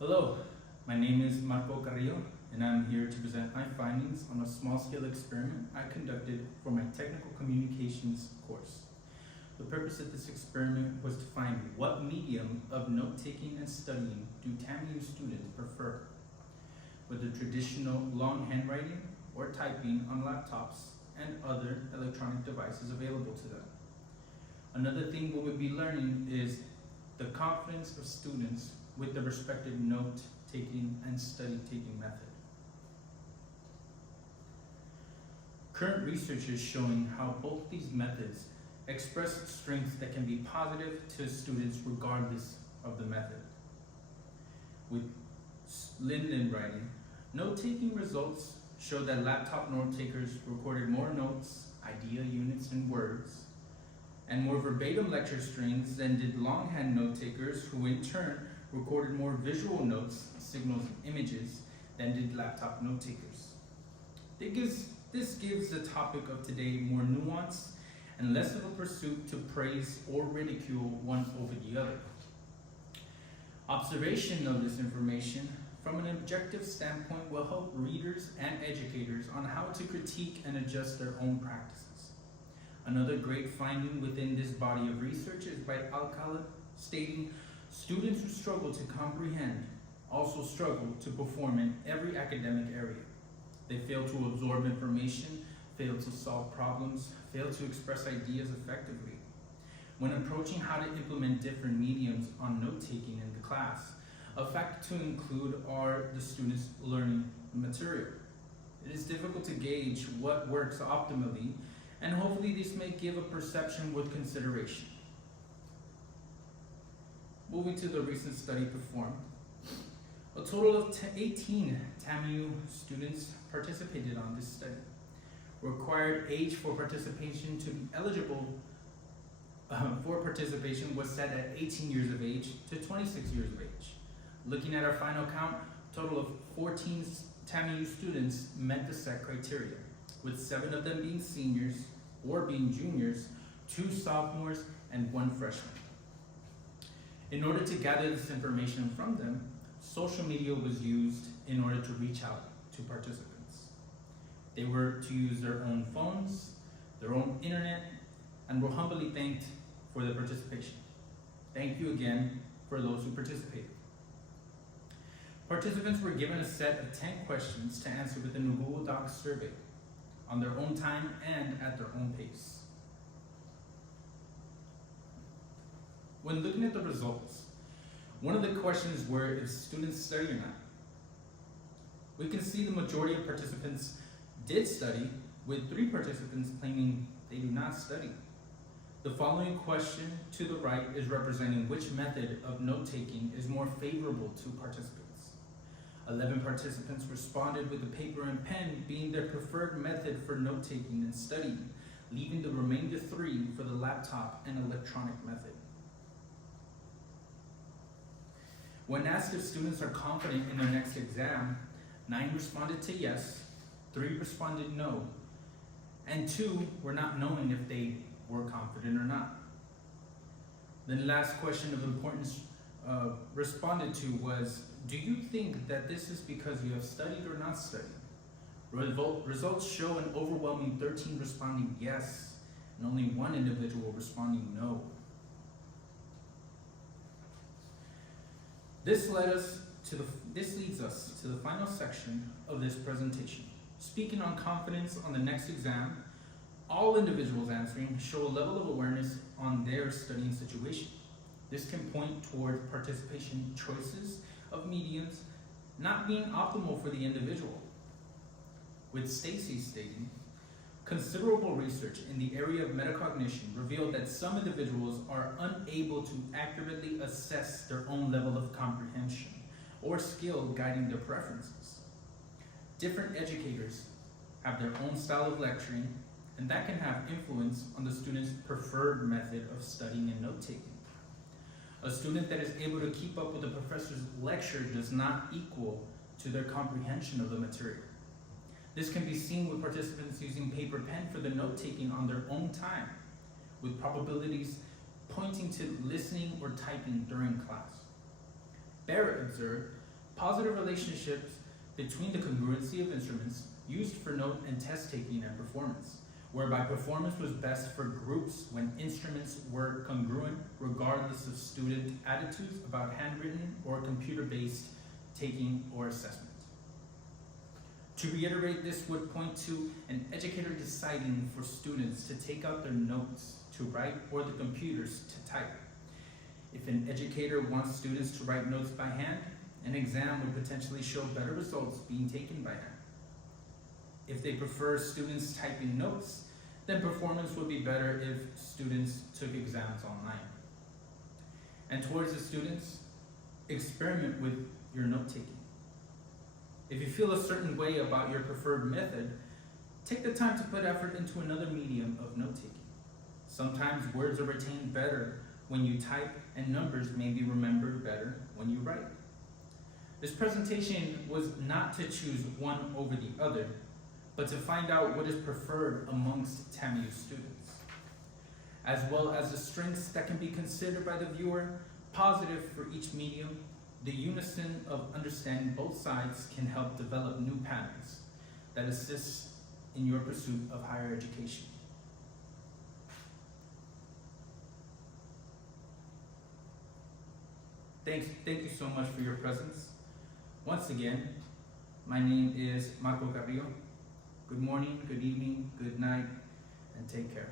Hello, my name is Marco Carrillo, and I'm here to present my findings on a small-scale experiment I conducted for my technical communications course. The purpose of this experiment was to find what medium of note-taking and studying do TAMU students prefer, whether traditional long handwriting or typing on laptops and other electronic devices available to them. Another thing we will be learning is the confidence of students with the respective note-taking and study-taking method. Current research is showing how both these methods express strengths that can be positive to students regardless of the method. With Linden writing, note-taking results show that laptop note-takers recorded more notes, idea units, and words, and more verbatim lecture strings than did longhand note-takers, who in turn recorded more visual notes, signals, and images than did laptop note-takers. This gives the topic of today more nuance and less of a pursuit to praise or ridicule one over the other. Observation of this information from an objective standpoint will help readers and educators on how to critique and adjust their own practices. Another great finding within this body of research is by Alcala, stating, "Students who struggle to comprehend also struggle to perform in every academic area. They fail to absorb information, fail to solve problems, fail to express ideas effectively. When approaching how to implement different mediums on note-taking in the class, a factor to include are the students' learning material. It is difficult to gauge what works optimally, and hopefully this may give a perception worth consideration." Moving to the recent study performed, a total of 18 TAMU students participated on this study. Required age for participation to be eligible for participation was set at 18 years of age to 26 years of age. Looking at our final count, a total of 14 TAMU students met the set criteria, with 7 of them being seniors or being juniors, 2 sophomores, and 1 freshman. In order to gather this information from them, social media was used in order to reach out to participants. They were to use their own phones, their own internet, and were humbly thanked for their participation. Thank you again for those who participated. Participants were given a set of 10 questions to answer within a Google Docs survey on their own time and at their own pace. When looking at the results, one of the questions were if students study or not. We can see the majority of participants did study, with 3 participants claiming they do not study. The following question to the right is representing which method of note-taking is more favorable to participants. 11 participants responded with the paper and pen being their preferred method for note-taking and studying, leaving the remainder 3 for the laptop and electronic method. When asked if students are confident in their next exam, 9 responded to yes, 3 responded no, and 2 were not knowing if they were confident or not. The last question of importance responded to was, do you think that this is because you have studied or not studied? Results show an overwhelming 13 responding yes, and only 1 individual responding no. This leads us to the final section of this presentation. Speaking on confidence on the next exam, all individuals answering show a level of awareness on their studying situation. This can point toward participation choices of mediums not being optimal for the individual. With Stacy stating, considerable research in the area of metacognition revealed that some individuals are unable to accurately assess their own level of comprehension or skill guiding their preferences. Different educators have their own style of lecturing, and that can have influence on the student's preferred method of studying and note-taking. A student that is able to keep up with the professor's lecture does not equal to their comprehension of the material. This can be seen with participants using paper pen for the note-taking on their own time, with probabilities pointing to listening or typing during class. Barrett observed, positive relationships between the congruency of instruments used for note and test taking and performance, whereby performance was best for groups when instruments were congruent regardless of student attitudes about handwritten or computer-based taking or assessment. To reiterate, this would point to an educator deciding for students to take out their notes to write or the computers to type. If an educator wants students to write notes by hand, an exam would potentially show better results being taken by hand. If they prefer students typing notes, then performance would be better if students took exams online. And towards the students, experiment with your note-taking. If you feel a certain way about your preferred method, take the time to put effort into another medium of note-taking. Sometimes words are retained better when you type, and numbers may be remembered better when you write. This presentation was not to choose one over the other, but to find out what is preferred amongst TAMU students, as well as the strengths that can be considered by the viewer, positive for each medium. The unison of understanding both sides can help develop new patterns that assist in your pursuit of higher education. Thank you so much for your presence. Once again, my name is Marco Carrillo. Good morning, good evening, good night, and take care.